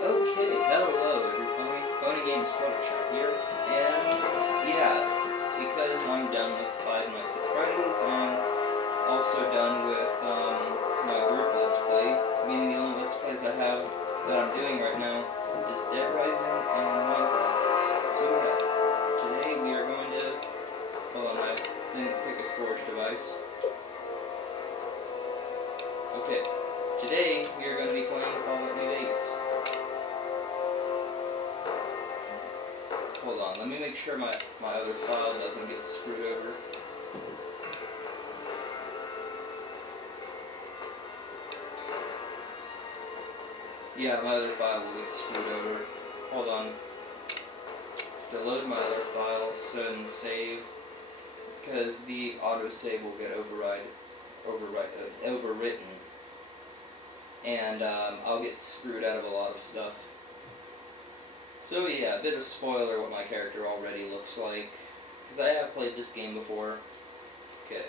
Okay, hello everybody, PonygamesFluttershy here, and yeah, because I'm done with Five Nights at Freddy's, I'm also done with my group Let's Play, meaning the only Let's Plays I have that I'm doing right now is Dead Rising and Minecraft. So yeah, today we are going to, hold on, I didn't pick a storage device. Okay, today we are going to be playing Fallout New Vegas. Hold on, let me make sure my other file doesn't get screwed over. Yeah, my other file will get screwed over. Hold on. I have to load my other file and save, because the autosave will get overwritten. And I'll get screwed out of a lot of stuff. So yeah, a bit of spoiler what my character already looks like, because I have played this game before. Okay.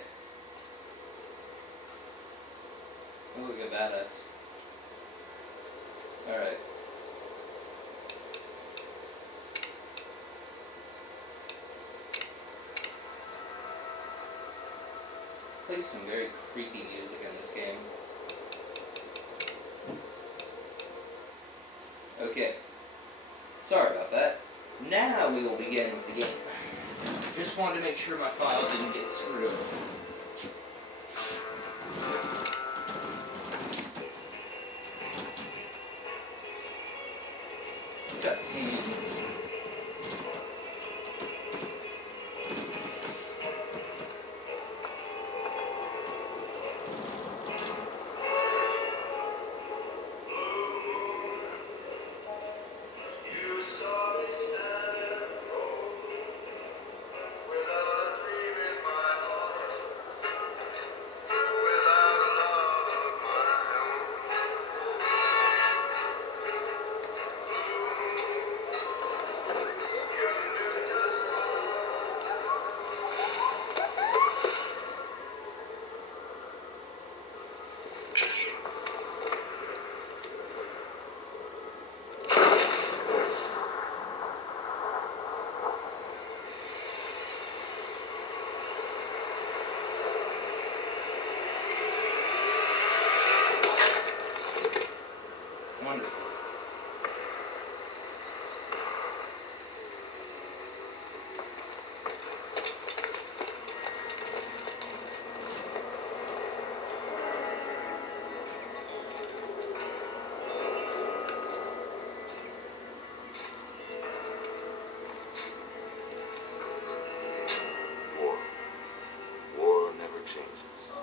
Oh, look at badass. Alright. Plays some very creepy music in this game. Okay. Sorry about that. Now we will begin with the game. Just wanted to make sure my file didn't get screwed over. Cutscenes. Wonderful. War never changes.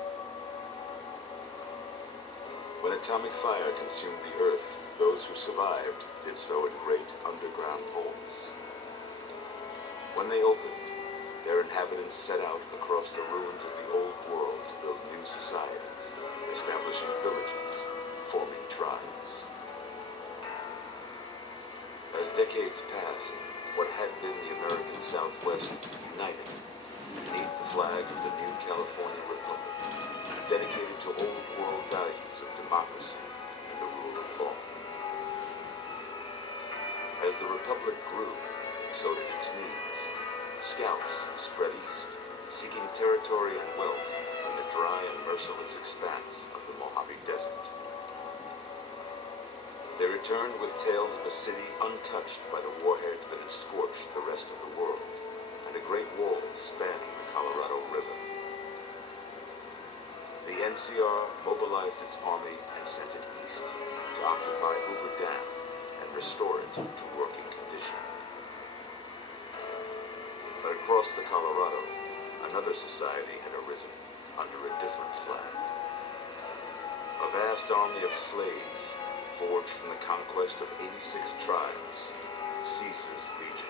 When atomic fire consumed the earth, those who survived did so in great underground vaults. When they opened, their inhabitants set out across the ruins of the old world to build new societies, establishing villages, forming tribes. As decades passed, what had been the American Southwest united beneath the flag of the new California Republic, dedicated to old world values of democracy and the rule of law. As the Republic grew, so did its needs. Scouts spread east, seeking territory and wealth in the dry and merciless expanse of the Mojave Desert. They returned with tales of a city untouched by the warheads that had scorched the rest of the world, and a great wall spanning the Colorado River. The NCR mobilized its army and sent it east to occupy Hoover Dam and restore it to working condition. But across the Colorado, another society had arisen under a different flag. A vast army of slaves forged from the conquest of 86 tribes, Caesar's Legion.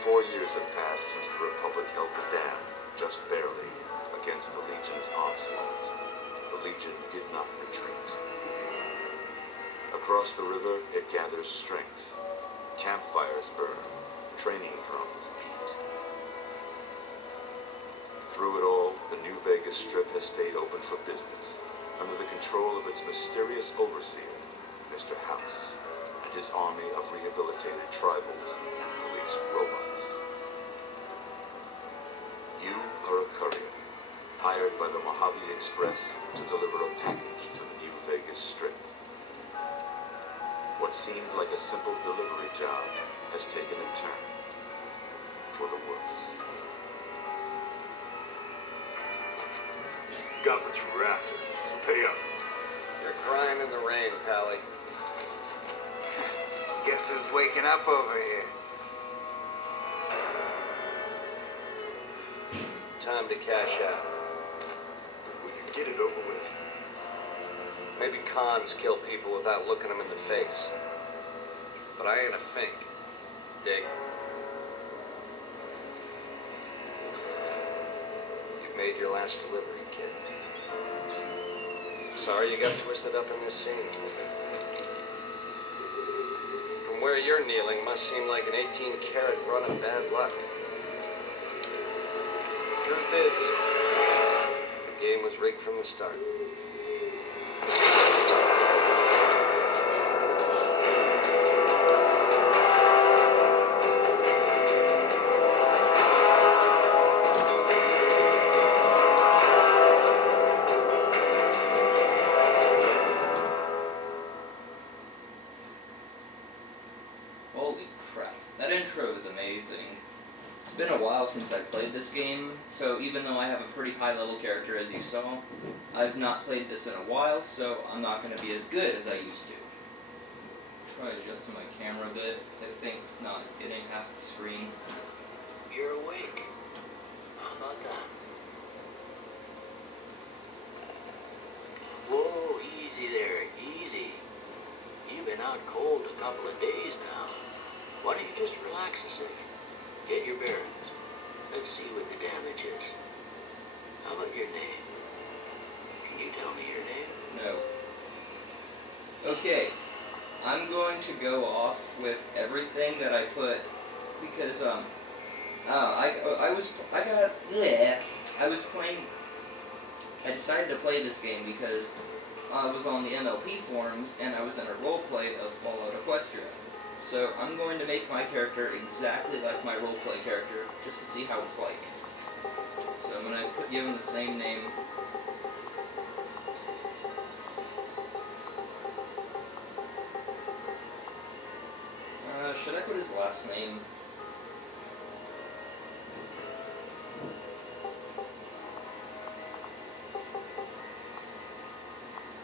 4 years have passed since the Republic held the dam, just barely, against the Legion's onslaught. The Legion did not retreat. Across the river, it gathers strength. Campfires burn, training drums beat. Through it all, the New Vegas Strip has stayed open for business, under the control of its mysterious overseer, Mr. House and his army of rehabilitated tribals and police robots. You are a courier, hired by the Mojave Express to deliver a package to the New Vegas Strip. What seemed like a simple delivery job has taken a turn for the worse. Got what you were after, so pay up. You're crying in the rain, Pally. Guess who's waking up over here? Time to cash out. Will you get it over with? Maybe cons kill people without looking them in the face. But I ain't a fink. Dig? You've made your last delivery, kid. Sorry you got twisted up in this scene. From where you're kneeling must seem like an 18-carat run of bad luck. Truth is, the game was rigged from the start. Holy crap, that intro is amazing. It's been a while since I played this game, so even though I have a pretty high level character as you saw, I've not played this in a while, so I'm not going to be as good as I used to. Try adjusting my camera a bit, because I think it's not getting half the screen. You're awake. How about that? Whoa, easy there, easy. You've been out cold a couple of days now. Why don't you just relax a second? Get your bearings. Let's see what the damage is. How about your name? Can you tell me your name? No. Okay, I'm going to go off with everything that I put, because, I decided to play this game because I was on the MLP forums and I was in a roleplay of Fallout Equestria. So I'm going to make my character exactly like my roleplay character, just to see how it's like. So I'm going to give him the same name. Should I put his last name?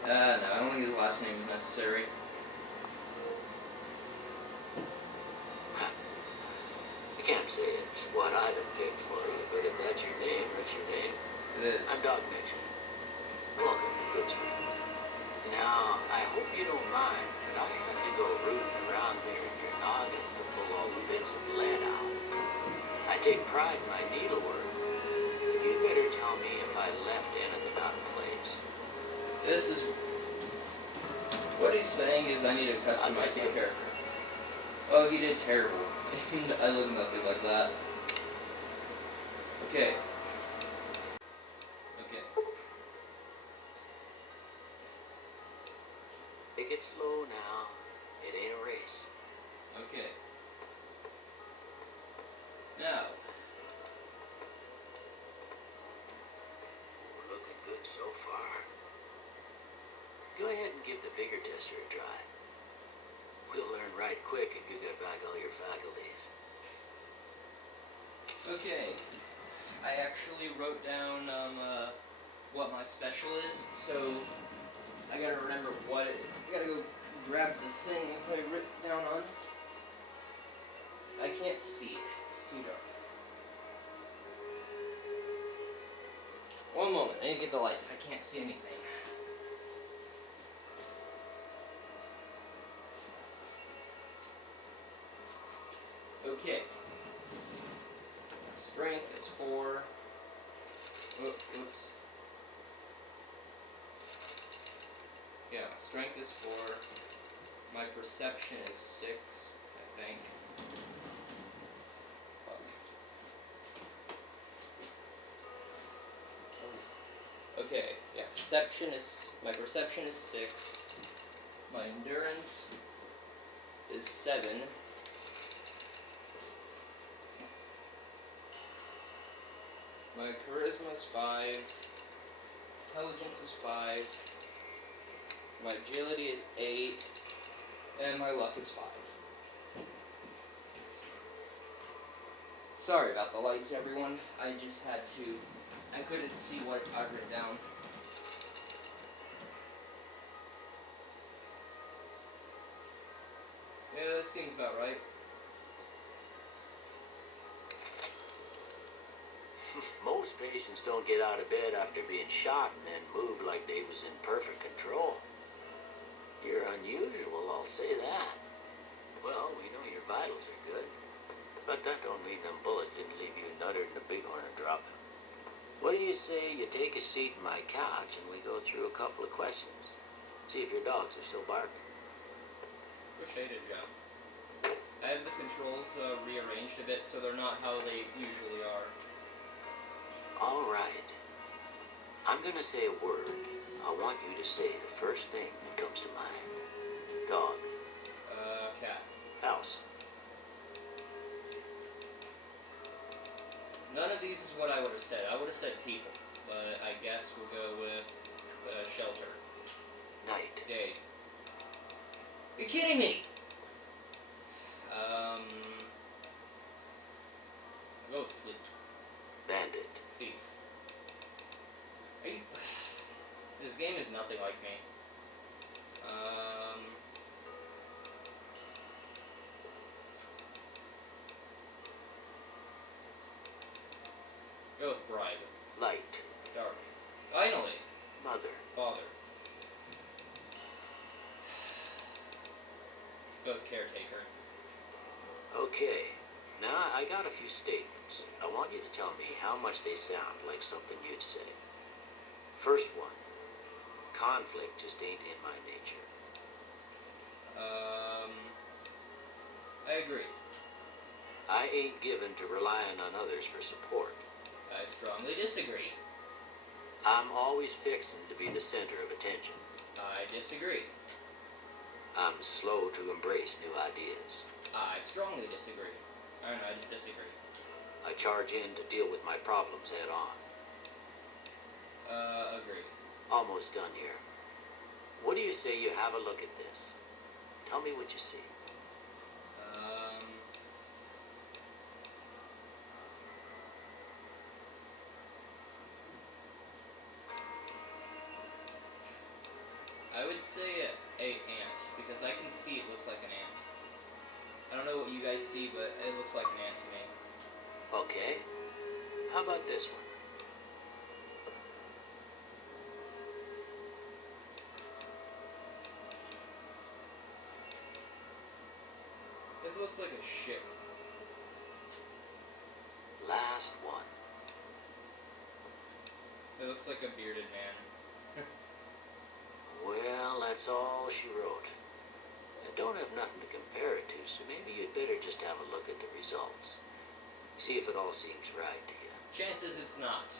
No, I don't think his last name is necessary. I can't say it's what I'd have picked for you, but if that's your name, that's your name. It is. I'm Doc Mitchell. Welcome to Good Springs. Now, I hope you don't mind, but I had to go rooting around there in your noggin to pull all the bits of lead out. I take pride in my needlework. You better tell me if I left anything out of place. This is... What he's saying is I need to customize my character. Oh, he did terrible. I look nothing like that. Okay. Okay. Take it slow now. It ain't a race. Okay. Now. We're looking good so far. Go ahead and give the vigor tester a try. We'll learn right quick if you get back all your faculties. Okay. I actually wrote down what my special is, so I gotta remember what it. I gotta go grab the thing I wrote down on. I can't see it. It's too dark. One moment. I need to get the lights. I can't see anything. Okay. My strength is 4. Oops. Yeah, my strength is 4. My perception is 6, I think. Fuck. Okay, yeah, my perception is 6. My endurance is 7. My charisma is 5. Intelligence is 5. My agility is 8. And my luck is 5. Sorry about the lights, everyone. I just had to. I couldn't see what I've written down. Yeah, that seems about right. Most patients don't get out of bed after being shot and then move like they was in perfect control. You're unusual, I'll say that. Well, we know your vitals are good, but that don't mean them bullets didn't leave you nuttered in the bighorn and dropping. What do you say you take a seat in my couch and we go through a couple of questions? See if your dogs are still barking. Wish I did, Joe. I have the controls rearranged a bit so they're not how they usually are. All right. I'm gonna say a word. I want you to say the first thing that comes to mind. Dog. Cat. House. None of these is what I would have said. I would have said people, but I guess we'll go with shelter. Night. Day. Are you kidding me? I'll go with sleep. Bandit. Thief. Are you... This game is nothing like me. Go with bribe. Light. Dark. Finally. Mother. Father. Go with caretaker. Okay. Now I got a few statements. I want you to tell me how much they sound like something you'd say. First one. Conflict just ain't in my nature. I agree. I ain't given to relying on others for support. I strongly disagree. I'm always fixing to be the center of attention. I disagree. I'm slow to embrace new ideas. I strongly disagree. I don't know, I just disagree. I charge in to deal with my problems head on. Agree. Almost done here. What do you say you have a look at this? Tell me what you see. I would say a ant, because I can see it looks like an ant. I don't know what you guys see, but it looks like an ant to me. Okay. How about this one? This looks like a ship. Last one. It looks like a bearded man. Well, that's all she wrote. I don't have nothing to compare it to, so maybe you'd better just have a look at the results. See if it all seems right to you. Chances it's not.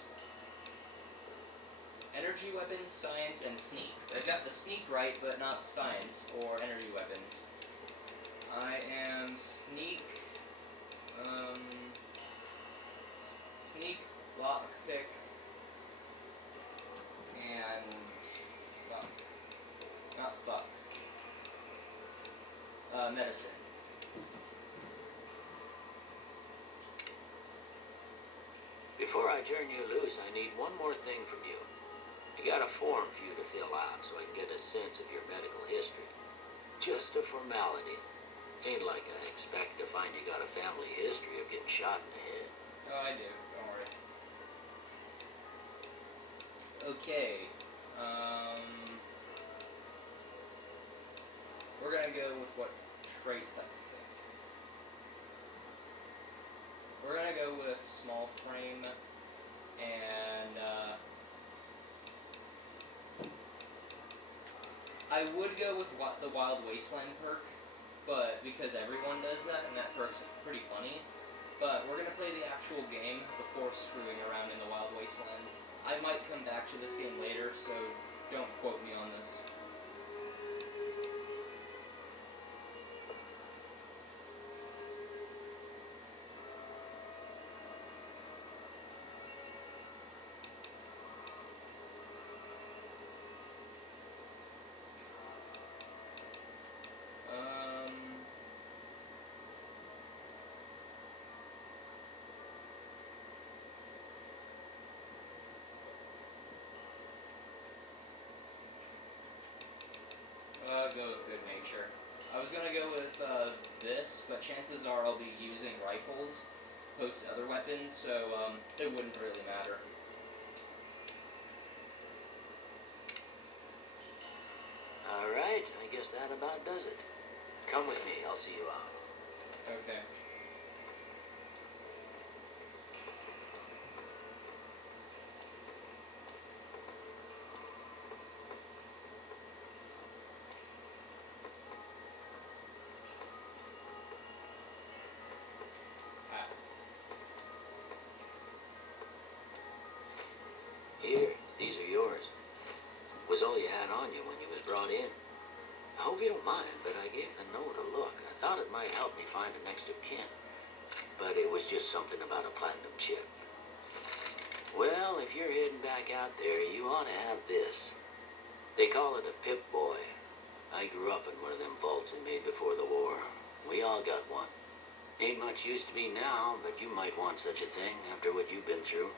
Energy weapons, science, and sneak. I got the sneak right, but not science or energy weapons. I am sneak, sneak, lockpick, and fuck. Not fuck. Medicine. Before I turn you loose, I need one more thing from you. I got a form for you to fill out so I can get a sense of your medical history. Just a formality. Ain't like I expect to find you got a family history of getting shot in the head. Oh, I do. Don't worry. Okay. We're gonna go with what traits I think. We're gonna go with small frame and I would go with the Wild Wasteland perk, but because everyone does that and that perk's pretty funny. But we're gonna play the actual game before screwing around in the Wild Wasteland. I might come back to this game later, so don't quote me on this. go with good nature. I was gonna go with this, but chances are I'll be using rifles opposed to other weapons, so it wouldn't really matter. Alright, I guess that about does it. Come with me, I'll see you out. Okay. Here, these are yours. Was all you had on you when you was brought in. I hope you don't mind, but I gave the note a look. I thought it might help me find a next of kin. But it was just something about a platinum chip. Well, if you're heading back out there, you ought to have this. They call it a Pip-Boy. I grew up in one of them vaults they made before the war. We all got one. Ain't much use to me now, but you might want such a thing after what you've been through.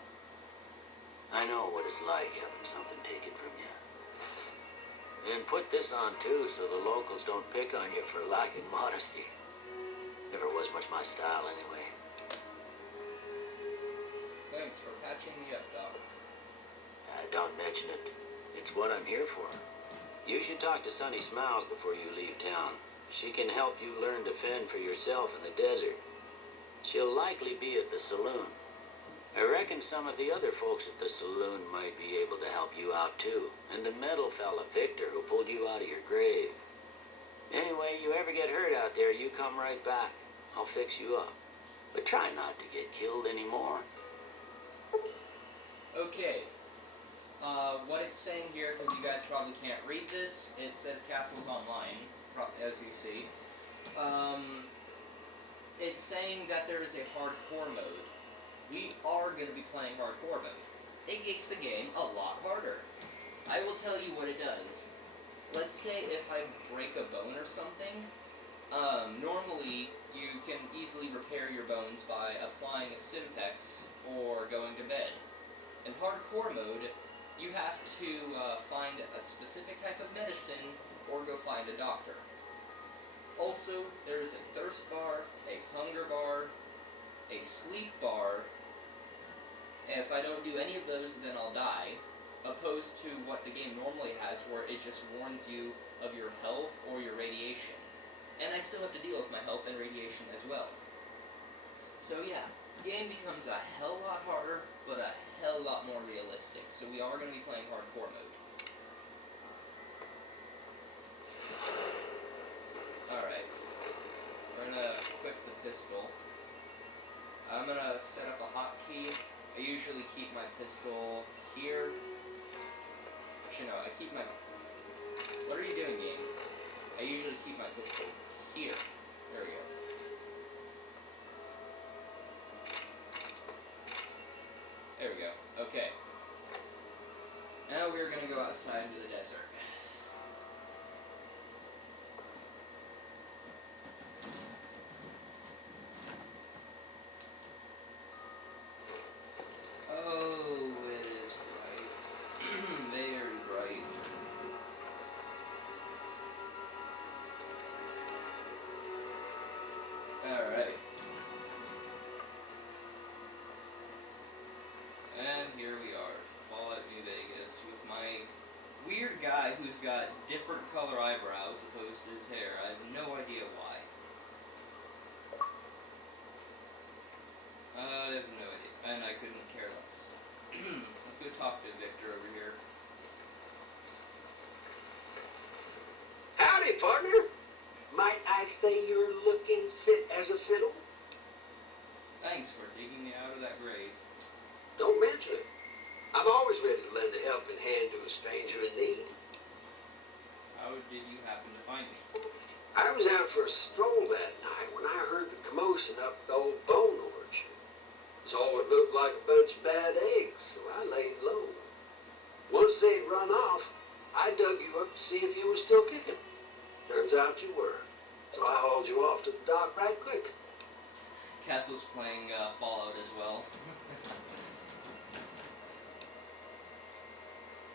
I know what it's like having something taken from you. And put this on too, so the locals don't pick on you for lacking modesty. Never was much my style anyway. Thanks for patching me up, Doc. Don't mention it. It's what I'm here for. You should talk to Sunny Smiles before you leave town. She can help you learn to fend for yourself in the desert. She'll likely be at the saloon. I reckon some of the other folks at the saloon might be able to help you out too. And the metal fella, Victor, who pulled you out of your grave. Anyway, you ever get hurt out there, you come right back. I'll fix you up. But try not to get killed anymore. Okay. What it's saying here, because you guys probably can't read this, it says Castles Online, as you see. It's saying that there is a hardcore mode. We are going to be playing hardcore mode. It makes the game a lot harder. I will tell you what it does. Let's say if I break a bone or something, normally you can easily repair your bones by applying a Simpex or going to bed. In hardcore mode, you have to find a specific type of medicine or go find a doctor. Also, there's a thirst bar, a hunger bar, a sleep bar. If I don't do any of those, then I'll die, opposed to what the game normally has, where it just warns you of your health or your radiation. And I still have to deal with my health and radiation as well. So yeah, the game becomes a hell lot harder, but a hell lot more realistic. So we are going to be playing hardcore mode. Alright, we're going to equip the pistol. I'm going to set up a hotkey. I usually keep my pistol here. Actually, no, I keep my... What are you doing, game? I usually keep my pistol here. There we go. There we go. Okay. Now we're going to go outside into the desert. Oh, it is bright. Very bright. Alright. And here we are, Fallout New Vegas, with my weird guy who's got different color eyebrows opposed to his hair. I have no idea why. I have no idea, and I couldn't care less. Let's go talk to Victor over here. Howdy, partner. Might I say you're looking fit as a fiddle? Thanks for digging me out of that grave. Don't mention it. I'm always ready to lend a helping hand to a stranger in need. How did you happen to find me? I was out for a stroll that night when I heard the commotion up at the old bone orchard. Saw what looked like a bunch of bad eggs, so I laid low. Once they'd run off, I dug you up to see if you were still kicking. Turns out you were, so I hauled you off to the dock right quick. Castle's playing Fallout as well.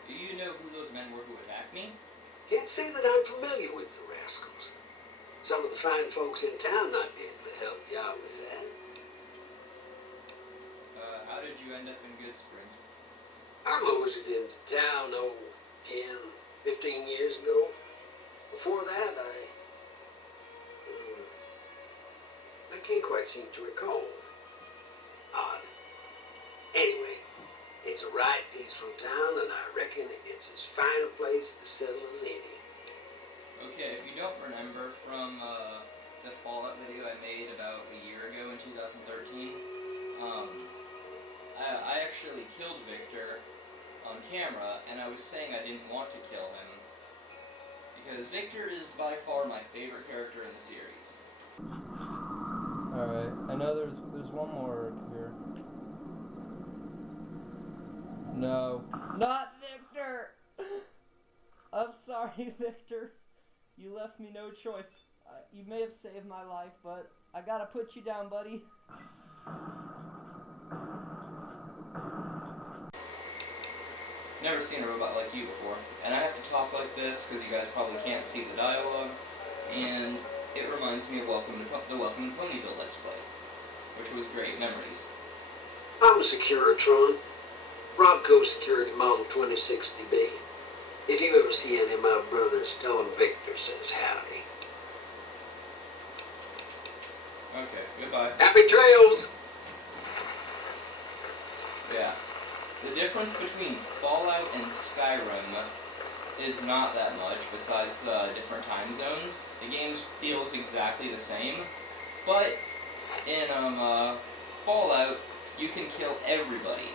Do you know who those men were who attacked me? Can't say that I'm familiar with the rascals. Some of the fine folks in town might be able to help you out with that. How did you end up in Good Springs? I moseyed into town, 10, 15 years ago. Before that, I can't quite seem to recall. Odd. Anyway, it's a right peaceful town, and I reckon it's as fine a place to settle as any. Okay, if you don't remember from the Fallout video I made about a year ago in 2013, I actually killed Victor on camera, and I was saying I didn't want to kill him, because Victor is by far my favorite character in the series. Alright, I know there's one more here. No. Not Victor! I'm sorry, Victor. You left me no choice. You may have saved my life, but I gotta put you down, buddy. Never seen a robot like you before, and I have to talk like this because you guys probably can't see the dialogue, and it reminds me of the Welcome to Ponyville Let's Play, which was great memories. I'm a Securitron. Robco Security Model 2060B. If you ever see any of my brothers, tell them Victor says howdy. Okay, goodbye. Happy trails! Yeah. The difference between Fallout and Skyrim is not that much, besides the different time zones. The game feels exactly the same, but in Fallout, you can kill everybody.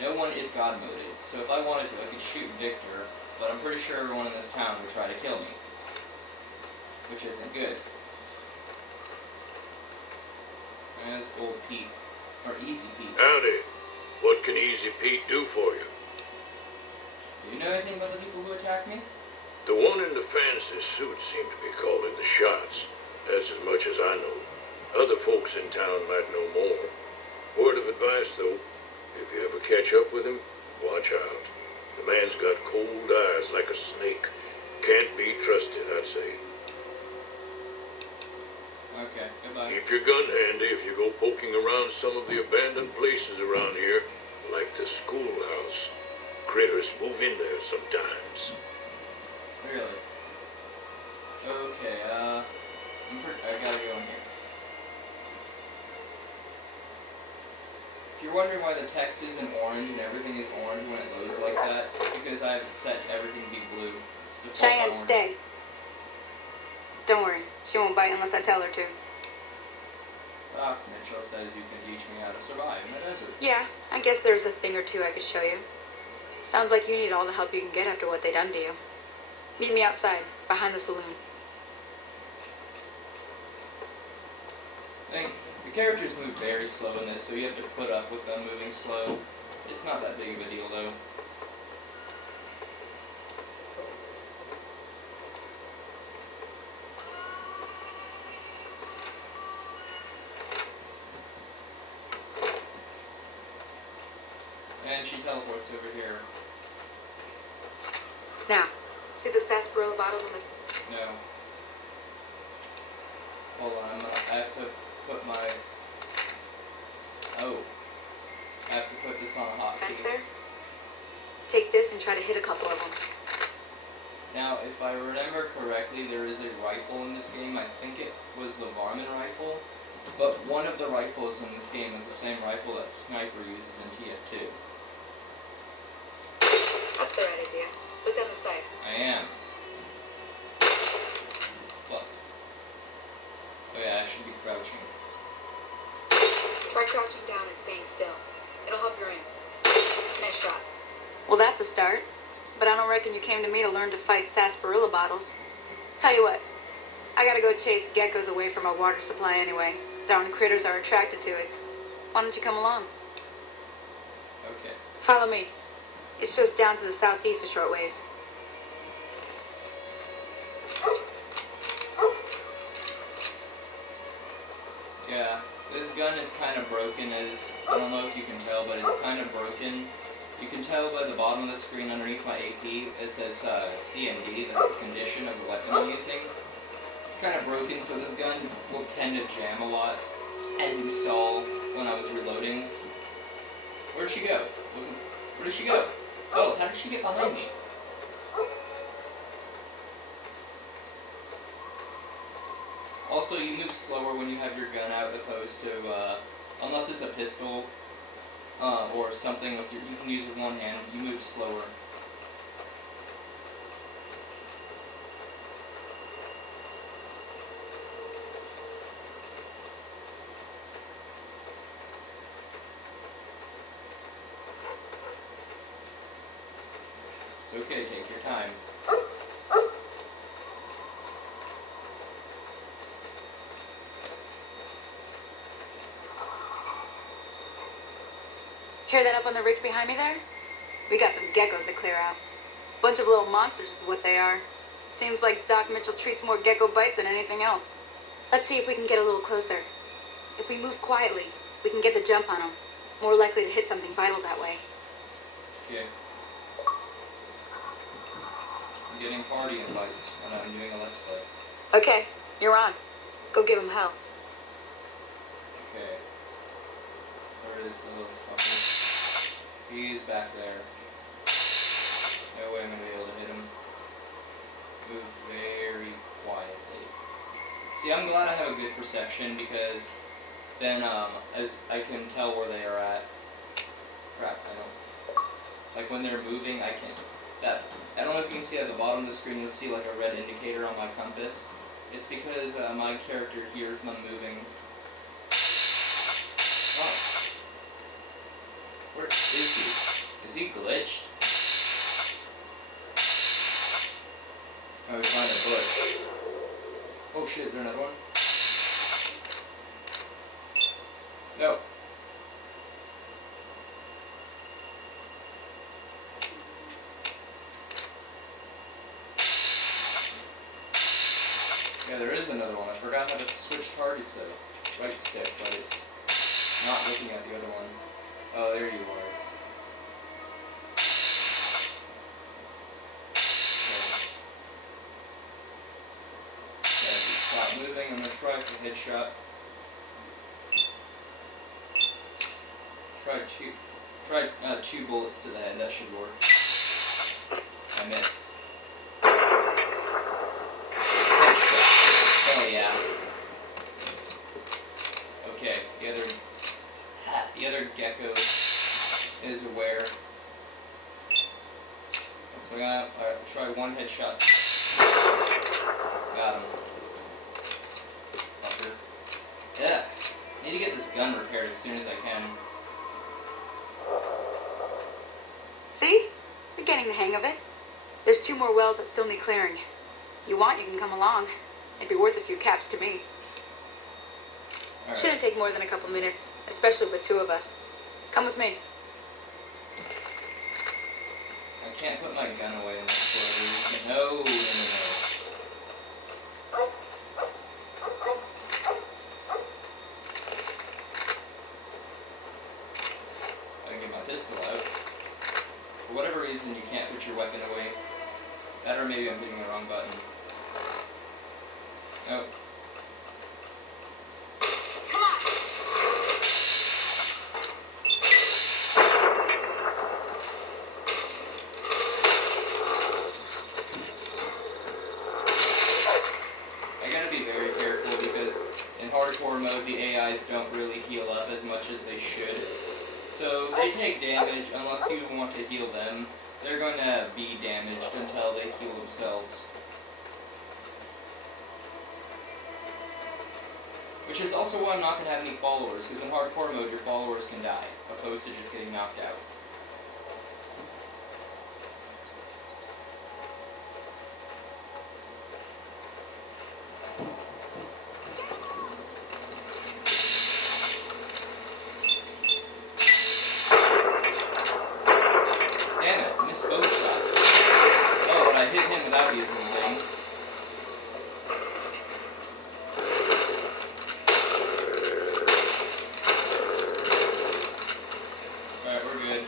No one is God-moded, so if I wanted to, I could shoot Victor, but I'm pretty sure everyone in this town would try to kill me, which isn't good. As old Pete, or Easy Pete. Howdy. What can Easy Pete do for you? Do you know anything about the people who attacked me? The one in the fancy suit seemed to be calling the shots. That's as much as I know. Other folks in town might know more. Word of advice, though, if you ever catch up with him, watch out. The man's got cold eyes like a snake. Can't be trusted, I'd say. Okay, goodbye. Keep your gun handy if you go poking around some of the abandoned places around here, like the schoolhouse. Critters move in there sometimes. Really? Okay, I gotta go in here. If you're wondering why the text isn't orange and everything is orange when it loads like that, it's because I have it set to everything to be blue. It's default Cheyenne, orange. stay. Don't worry, she won't bite unless I tell her to. Doc Mitchell says you can teach me how to survive in the desert. Yeah, I guess there's a thing or two I could show you. Sounds like you need all the help you can get after what they done to you. Meet me outside, behind the saloon. The characters move very slow in this, so you have to put up with them moving slow. It's not that big of a deal, though. And she teleports over here. Now, see the sarsaparilla bottles on the... No. Hold on, I have to put my... Oh. I have to put this on a hotkey. fence there? Take this and try to hit a couple of them. Now, if I remember correctly, there is a rifle in this game. I think it was the Varmin rifle. But one of the rifles in this game is the same rifle that Sniper uses in TF2. That's the right idea. Look down the sight. I am. Fuck. Oh yeah, I should be crouching. Try crouching down and staying still. It'll help your aim. Nice shot. Well, that's a start. But I don't reckon you came to me to learn to fight sarsaparilla bottles. Tell you what, I gotta go chase geckos away from our water supply anyway. Darn critters are attracted to it. Why don't you come along? Okay. Follow me. It's just down to the southeast a short ways. Yeah, this gun is kind of broken, as I don't know if you can tell, but it's kind of broken You can tell by the bottom of the screen underneath my AP, it says C and D, that's the condition of the weapon I'm using. It's kind of broken, so this gun will tend to jam a lot, as you saw when I was reloading. Where'd she go? Where did she go? Oh, how did she get behind me? Also, you move slower when you have your gun out, opposed to, unless it's a pistol, or something with you can use with one hand, you move slower. It's okay, take your time. Hear that up on the ridge behind me there? We got some geckos to clear out. Bunch of little monsters is what they are. Seems like Doc Mitchell treats more gecko bites than anything else. Let's see if we can get a little closer. If we move quietly, we can get the jump on them. More likely to hit something vital that way. Okay. I'm getting party invites when I'm doing a Let's Play. Okay, you're on. Go give him hell. Okay. Where is the little fucker? He's back there. No way I'm gonna be able to hit him. Move very quietly. See, I'm glad I have a good perception because then as I can tell where they are at. Crap, I don't. Like when they're moving, I don't know if you can see at the bottom of the screen. You'll see like a red indicator on my compass. It's because my character hears them moving. Oh. Where is he? Is he glitched? Oh, he's behind a bush. Oh shit, is there another one? No. Yeah, there is another one. I forgot how to switch targets though. Right stick, but it's not looking at the other one. Oh, there you are. Okay, stop moving. I'm gonna try for headshot. Try two bullets to the head. That should work. I missed. Headshot. Hell yeah. Okay, the other gecko is aware. So I'm gonna try one headshot. Got him. Fucker. Yeah. Need to get this gun repaired as soon as I can. See? You're getting the hang of it. There's 2 more wells that still need clearing. You want, you can come along. It'd be worth a few caps to me. Right. Shouldn't take more than a couple minutes, especially with 2 of us. Come with me. I can't put my gun away in this for a reason. No. I can get my pistol out. For whatever reason, you can't put your weapon away. That, or maybe I'm hitting the wrong button. Oh. Hardcore mode, the AIs don't really heal up as much as they should. So they take damage unless you want to heal them. They're going to be damaged until they heal themselves. Which is also why I'm not going to have any followers, because in hardcore mode your followers can die, opposed to just getting knocked out. Alright, we're good.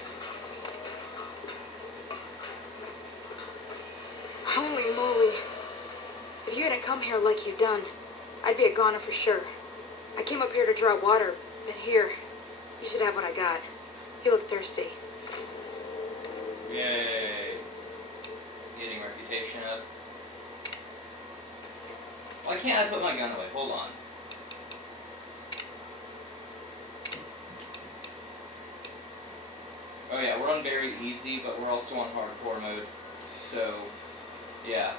like you done, I'd be a goner for sure. I came up here to draw water, but here, you should have what I got. You look thirsty. Yay. Getting reputation up. Why can't I put my gun away? Hold on. Oh yeah, we're on very easy, but we're also on hardcore mode. So, yeah.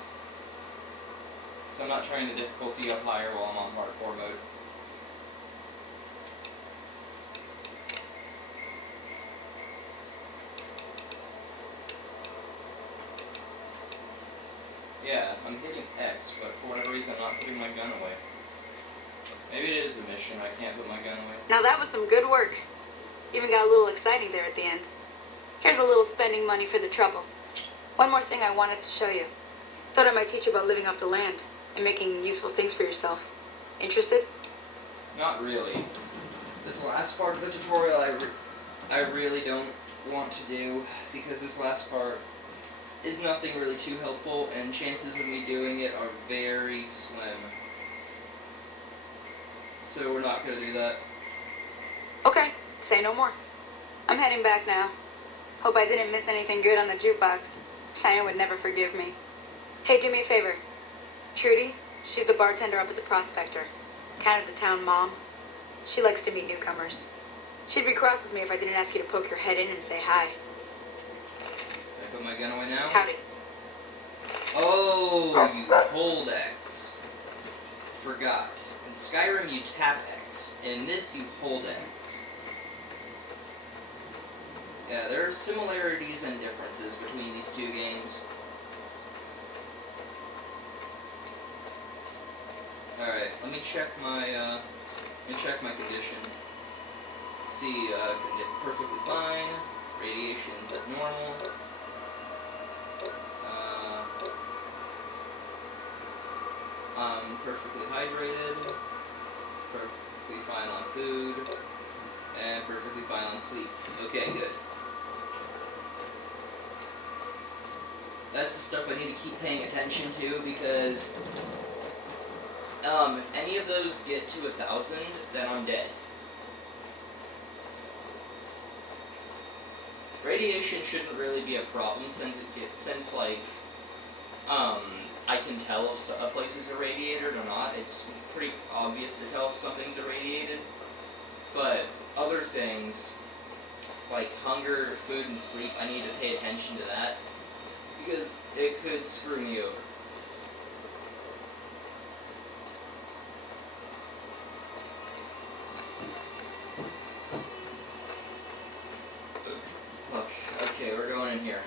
So I'm not trying the difficulty up higher while I'm on hardcore mode. Yeah, I'm hitting X, but for whatever reason I'm not putting my gun away. Maybe it is the mission, I can't put my gun away. Now that was some good work. Even got a little exciting there at the end. Here's a little spending money for the trouble. One more thing I wanted to show you. Thought I might teach you about living off the land and making useful things for yourself. Interested? Not really. This last part of the tutorial I really don't want to do, because this last part is nothing really too helpful, and chances of me doing it are very slim. So we're not going to do that. Okay, say no more. I'm heading back now. Hope I didn't miss anything good on the jukebox. Cheyenne would never forgive me. Hey, do me a favor. Trudy, she's the bartender up at the Prospector. Kind of the town mom. She likes to meet newcomers. She'd be cross with me if I didn't ask you to poke your head in and say hi. Can I put my gun away now? Howdy. Oh, you hold X. Forgot. In Skyrim you tap X. In this you hold X. Yeah, there are similarities and differences between these two games. Alright, let me check my condition. Let's see, perfectly fine. Radiation's at normal. I'm perfectly hydrated. Perfectly fine on food. And perfectly fine on sleep. Okay, good. That's the stuff I need to keep paying attention to, because if any of those get to 1,000, then I'm dead. Radiation shouldn't really be a problem, since I can tell if a place is irradiated or not. It's pretty obvious to tell if something's irradiated. But other things, like hunger, food, and sleep, I need to pay attention to that, because it could screw me over. Look, okay, we're going in here.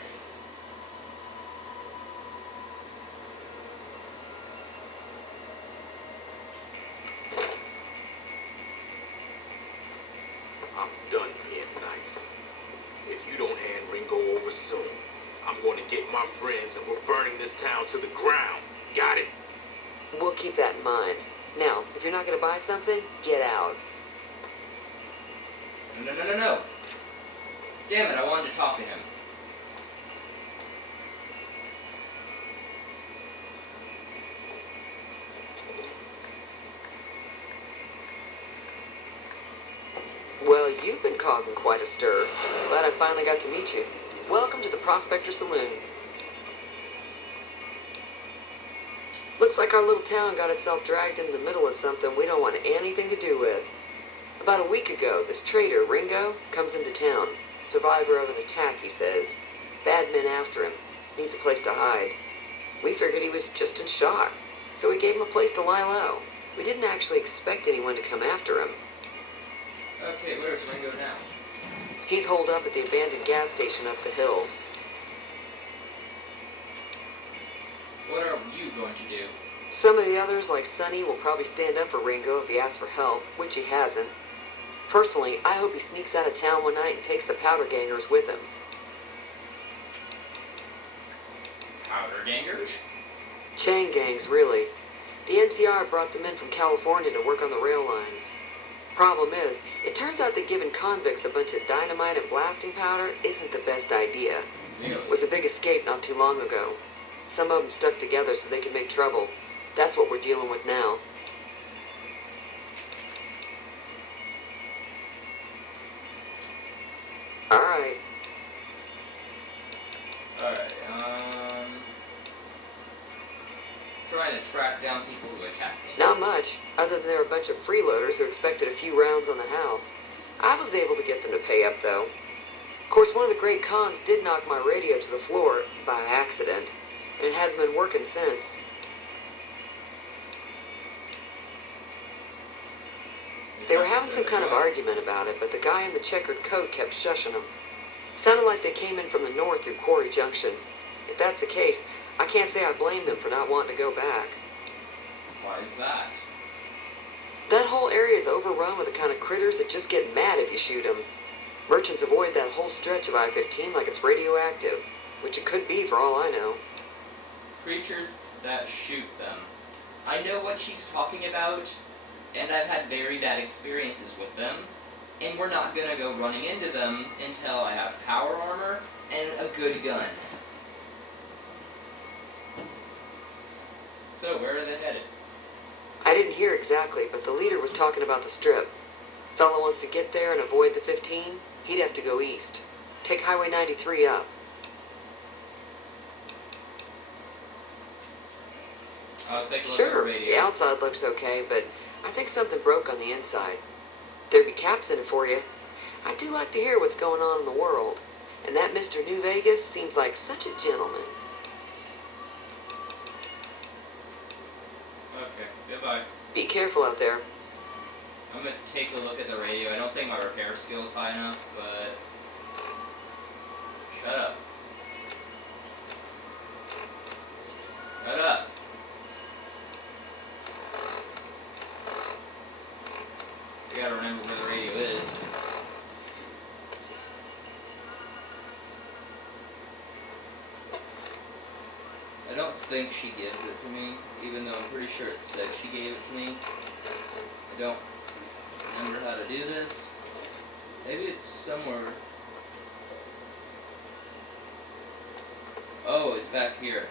I'm done being nice. If you don't hand Ringo over soon, I'm going to get my friends and we're burning this town to the ground. Got it? We'll keep that in mind. Now, if you're not going to buy something, get out. No. Damn it, I wanted to talk to him. Well, you've been causing quite a stir. Glad I finally got to meet you. Welcome to the Prospector Saloon. Looks like our little town got itself dragged into the middle of something we don't want anything to do with. About a week ago, this traitor, Ringo, comes into town. Survivor of an attack, he says. Bad men after him. Needs a place to hide. We figured he was just in shock, so we gave him a place to lie low. We didn't actually expect anyone to come after him. Okay, where's Ringo now? He's holed up at the abandoned gas station up the hill. What are you going to do? Some of the others, like Sonny, will probably stand up for Ringo if he asks for help, which he hasn't. Personally, I hope he sneaks out of town one night and takes the powder gangers with him. Powder gangers? Chain gangs, really. The NCR brought them in from California to work on the rail lines. Problem is, it turns out that giving convicts a bunch of dynamite and blasting powder isn't the best idea. Really? It was a big escape not too long ago. Some of them stuck together so they could make trouble. That's what we're dealing with now. Alright. Alright, trying to track down people who attacked me. Not much, other than there were a bunch of freeloaders who expected a few rounds on the house. I was able to get them to pay up, though. Of course, one of the great cons did knock my radio to the floor by accident, and it hasn't been working since. They were having some kind of argument about it, but the guy in the checkered coat kept shushing them. Sounded like they came in from the north through Quarry Junction. If that's the case, I can't say I blame them for not wanting to go back. Why is that? That whole area is overrun with the kind of critters that just get mad if you shoot them. Merchants avoid that whole stretch of I-15 like it's radioactive, which it could be for all I know. Creatures that shoot them. I know what she's talking about, and I've had very bad experiences with them, and we're not gonna go running into them until I have power armor and a good gun. So, where are they headed? I didn't hear exactly, but the leader was talking about the strip. Fella wants to get there and avoid the 15, he'd have to go east. Take Highway 93 up. I'll take a look at the Sure, radio. the outside looks okay, but I think something broke on the inside. There'd be caps in it for you. I do like to hear what's going on in the world, and that Mr. New Vegas seems like such a gentleman. Okay, goodbye. Be careful out there. I'm gonna take a look at the radio. I don't think my repair skill's high enough, but... Shut up. Shut up. I gotta remember where the radio is. I don't think she gives it to me, even though I'm pretty sure it said she gave it to me. I don't remember how to do this. Maybe it's somewhere. Oh, it's back here.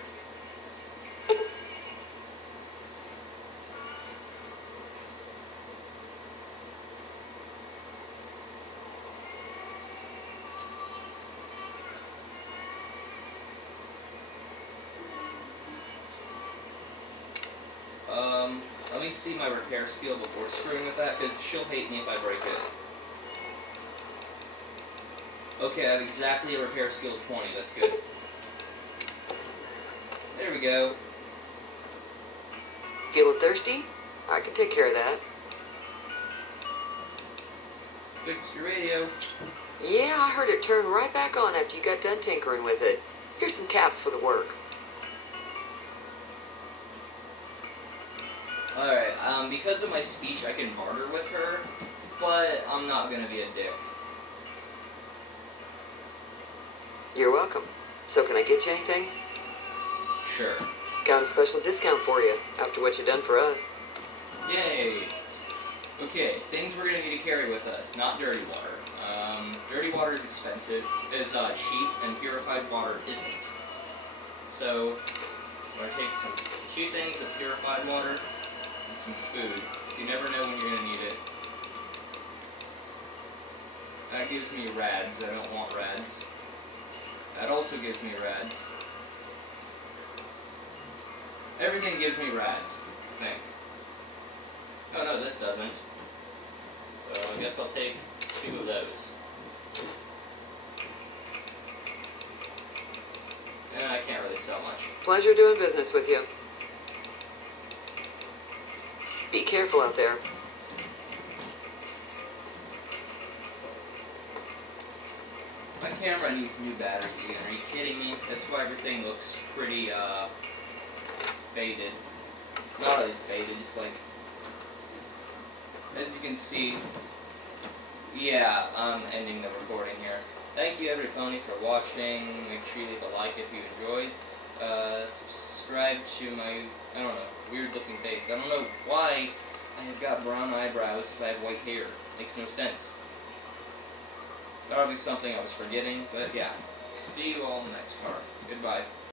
Let me see my repair skill before screwing with that, because she'll hate me if I break it. Okay, I have exactly a repair skill of 20, that's good. There we go. Feeling thirsty? I can take care of that. Fixed your radio. Yeah, I heard it turn right back on after you got done tinkering with it. Here's some caps for the work. Alright, because of my speech I can barter with her, but I'm not gonna be a dick. You're welcome. So can I get you anything? Sure. Got a special discount for you, after what you done for us. Yay! Okay, things we're gonna need to carry with us, not dirty water. Dirty water is expensive, is cheap, and purified water isn't. So, we're gonna take some few things of purified water, and some food. You never know when you're gonna need it. That gives me rads, I don't want rads. That also gives me rads. Everything gives me rads, I think. Oh no, this doesn't. So I guess I'll take 2 of those. And I can't really sell much. Pleasure doing business with you. Be careful out there. My camera needs new batteries again, are you kidding me? That's why everything looks pretty, faded. Not really faded, just like... As you can see... Yeah, I'm ending the recording here. Thank you everybody for watching. Make sure you leave a like if you enjoyed. Subscribe to my, I don't know, weird looking face. I don't know why I have got brown eyebrows if I have white hair. Makes no sense. Probably something I was forgetting, but yeah. See you all next part. Goodbye.